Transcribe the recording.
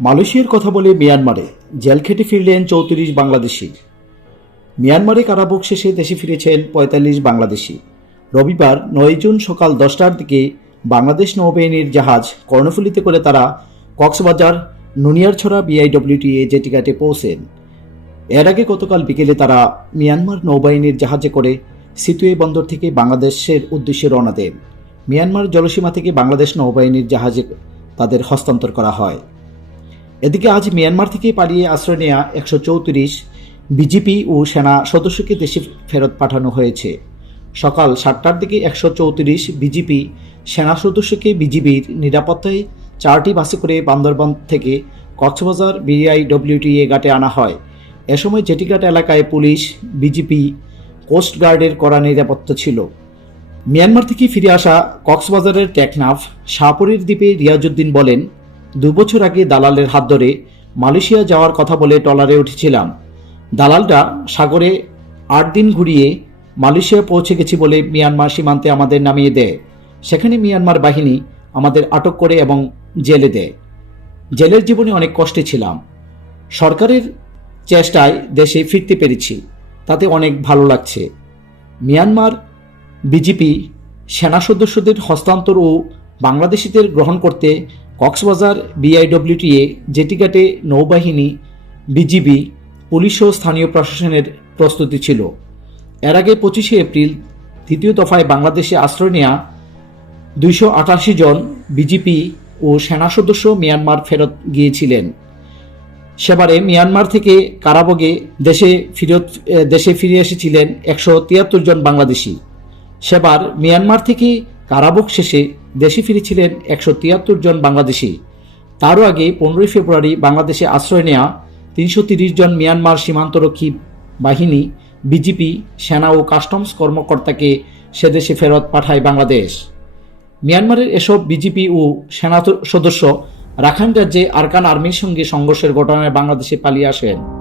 মালয়েশিয়ার কথা বলে মিয়ানমারে জেল খেটে ফিরলেন চৌত্রিশ বাংলাদেশি। মিয়ানমারে কারাভোগ শেষে দেশে ফিরেছেন পঁয়তাল্লিশ বাংলাদেশি। রবিবার নয় জুন সকাল দশটার দিকে বাংলাদেশ নৌবাহিনীর জাহাজ কর্ণফুলিতে করে তারা কক্সবাজার, নুনিয়ারছড়া বিআইডব্লিউটিএ জেটিঘাটে পৌঁছেন। এর আগে গতকাল বিকেলে তারা মিয়ানমার নৌবাহিনীর জাহাজে করে সিতুয়ে বন্দর থেকে বাংলাদেশের উদ্দেশ্যে রওনা দেন। মিয়ানমার জলসীমা থেকে বাংলাদেশ নৌবাহিনীর জাহাজে তাদের হস্তান্তর করা হয়। এদিকে আজ মিয়ানমার থেকে পালিয়ে আশ্রয় নেওয়া একশো চৌত্রিশ বিজেপি ও সেনা সদস্যকে দেশে ফেরত পাঠানো হয়েছে। সকাল সাতটার দিকে একশো চৌত্রিশ বিজেপি সেনা সদস্যকে বিজিবির নিরাপত্তায় চারটি বাসে করে বান্দরবান থেকে কক্সবাজার বিআই বিআইডব্লিউটিএ ঘাটে আনা হয়। এ সময় জেটিঘাট এলাকায় পুলিশ, বিজিপি কোস্টগার্ডের কড়া নিরাপত্তা ছিল। মিয়ানমার থেকে ফিরে আসা কক্সবাজারের টেকনাফ শাহপুরীর দ্বীপে রিয়াজউদ্দিন বলেন দুবছর আগে দালালের হাত ধরে মালয়েশিয়া যাওয়ার কথা বলে ট্রলারে উঠেছিলাম। দালালটা সাগরে আট দিন ঘুরিয়ে মালয়েশিয়া পৌঁছে গেছি বলে মিয়ানমার সীমান্তে আমাদের নামিয়ে দেয়। সেখানে মিয়ানমার বাহিনী আমাদের আটক করে এবং জেলে দেয়। জেলের জীবনে অনেক কষ্টে ছিলাম। সরকারের চেষ্টায় দেশে ফিরতে পেরেছি। তাতে অনেক ভালো লাগছে। মিয়ানমার বিজেপি সেনা সদস্যদের হস্তান্তর ও বাংলাদেশিদের গ্রহণ করতে কক্সবাজার বিআইডব্লিউটিএ জেটিঘাটে নৌবাহিনী বিজিবি পুলিশ ও স্থানীয় প্রশাসনের প্রস্তুতি ছিল। এর আগে পঁচিশে এপ্রিল দ্বিতীয় দফায় বাংলাদেশে আশ্রয় নেওয়া দুইশো আটাশি জন বিজেপি ও সেনা সদস্য মিয়ানমার ফেরত গিয়েছিলেন। সেবারে মিয়ানমার থেকে কারাবগে দেশে ফিরত দেশে ফিরে এসেছিলেন একশো তিয়াত্তর জন বাংলাদেশি। সেবার মিয়ানমার থেকে কারাভোগ শেষে দেশে ফিরেছিলেন একশো তিয়াত্তর জন বাংলাদেশি। তারও আগে পনেরোই ফেব্রুয়ারি বাংলাদেশে আশ্রয় নেওয়া তিনশো তিরিশ জন মিয়ানমার সীমান্তরক্ষী বাহিনী, বিজিপি, সেনা ও কাস্টমস কর্মকর্তাকে সে দেশে ফেরত পাঠায় বাংলাদেশ। মিয়ানমারের এসব বিজিপি ও সেনা সদস্য রাখাইন রাজ্যে আরকান আর্মির সঙ্গে সংঘর্ষের ঘটনায় বাংলাদেশে পালিয়ে আসেন।